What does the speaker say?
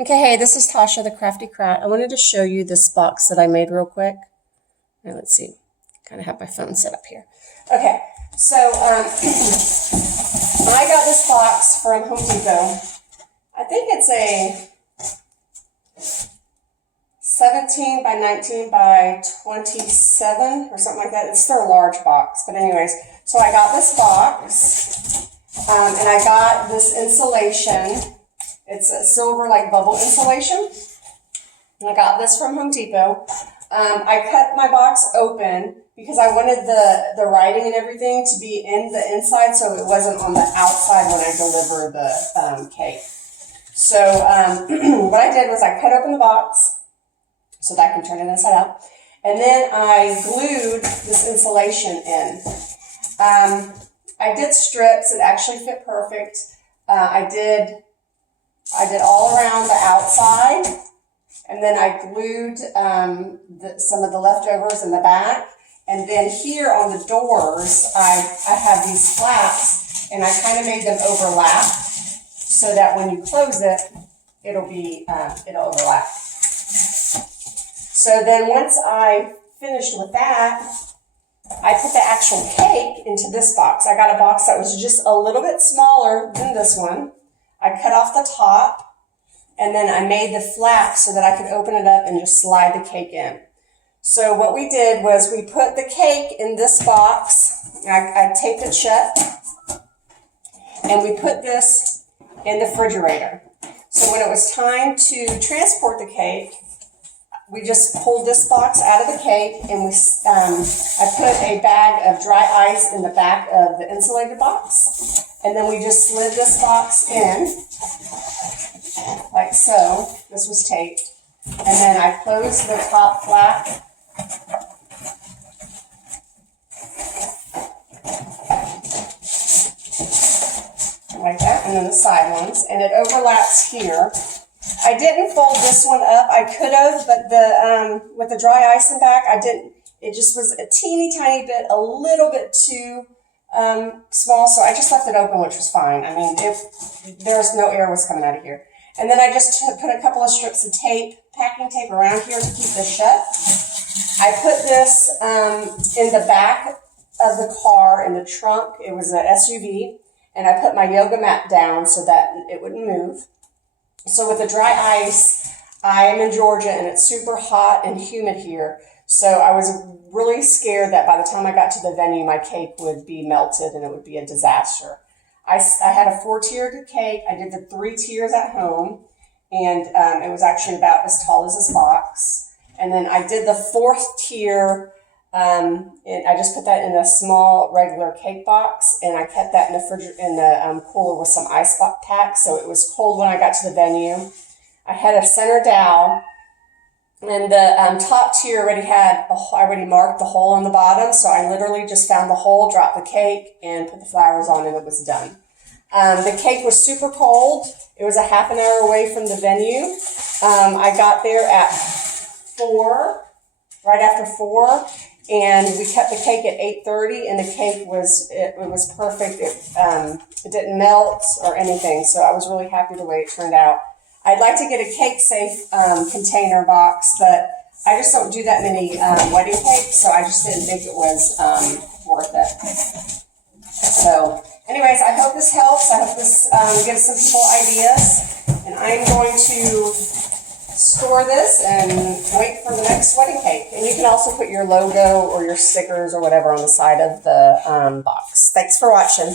Okay, hey, this is Tasha, the Crafty Crat. I wanted to show you this box that I made real quick. Now, let's see. Kind of have my phone set up here. Okay, so I got this box from Home Depot. I think it's a 17 by 19 by 27 or something like that. It's still a large box, but anyways. So I got this box, and I got this insulation. It's a silver like bubble insulation. And I got this from Home Depot. I cut my box open because I wanted the writing and everything to be in the inside so it wasn't on the outside when I deliver the cake. So what I did was I cut open the box so that I can turn it inside out. And then I glued this insulation in. I did strips. It actually fit perfect. I did all around the outside, and then I glued some of the leftovers in the back. And then here on the doors, I have these flaps, and I kind of made them overlap so that when you close it, it'll overlap. So then once I finished with that, I put the actual cake into this box. I got a box that was just a little bit smaller than this one. I cut off the top, and then I made the flap so that I could open it up and just slide the cake in. So what we did was we put the cake in this box. I taped it shut, and we put this in the refrigerator. So when it was time to transport the cake, we just pulled this box out of the cake, and I put a bag of dry ice in the back of the insulated box. And then we just slid this box in, like so. This was taped. And then I closed the top flap. Like that, and then the side ones. And it overlaps here. I didn't fold this one up. I could have, but with the dry ice in back, I didn't. It just was a teeny tiny bit, a little bit too small, so I just left it open, which was fine. I mean, there's no air was coming out of here. And then I just put a couple of strips of tape, packing tape around here to keep this shut. I put this in the back of the car, in the trunk. It was an SUV, and I put my yoga mat down so that it wouldn't move. So with the dry ice, I am in Georgia, and it's super hot and humid here. So I was really scared that by the time I got to the venue, my cake would be melted and it would be a disaster. I had a 4-tiered cake. I did the 3 tiers at home, and it was actually about as tall as this box. And then I did the 4th tier, and I just put that in a small regular cake box, and I kept that in the cooler with some ice packs, so it was cold when I got to the venue. I had a center dowel. And the top tier I already marked the hole on the bottom, so I literally just found the hole, dropped the cake, and put the flowers on, and it was done. The cake was super cold. It was a half an hour away from the venue. I got there at 4, right after 4, and we cut the cake at 8:30, and the cake was perfect. It didn't melt or anything, so I was really happy the way it turned out. I'd like to get a cake-safe container box, but I just don't do that many wedding cakes, so I just didn't think it was worth it. So, anyways, I hope this helps. I hope this gives some people ideas, and I'm going to store this and wait for the next wedding cake. And you can also put your logo or your stickers or whatever on the side of the box. Thanks for watching.